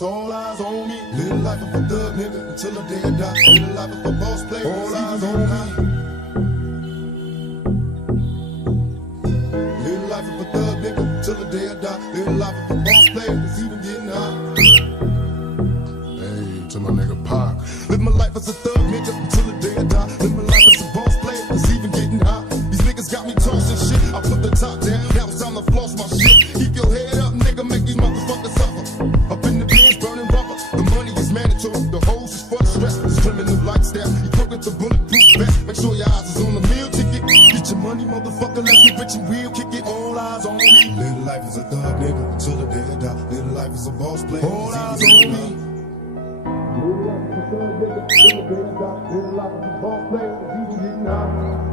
It's all eyes on me. Live life of a thug nigga until the day I die. Live life of a boss player. All eyes on me. Live life of a thug nigga till the day I die. Live life of a boss player. It's even getting hot. Hey, to my nigga Pac. Live my life as a thug nigga until the day I die. Live my life as a boss player. It's even getting hot. These niggas got me tossing shit. I put the top down. Now it's time to floss my shit. Keep your head up, nigga. Make these motherfuckers suffer. Up in the bins, burning rubber. The money is mandatory. The hoes is for the stress. It's criminal lifestyle. You cook with the bulletproof vest. Make sure your eyes is on the meal ticket. Get your money, motherfucker. Let's get rich and real. Kick it. All eyes on me. Live life as a thug nigga until the day I die. Live life as a boss player. All eyes on me. Live life as a thug nigga till the day I die. Live life as a boss player. It's even getting hot.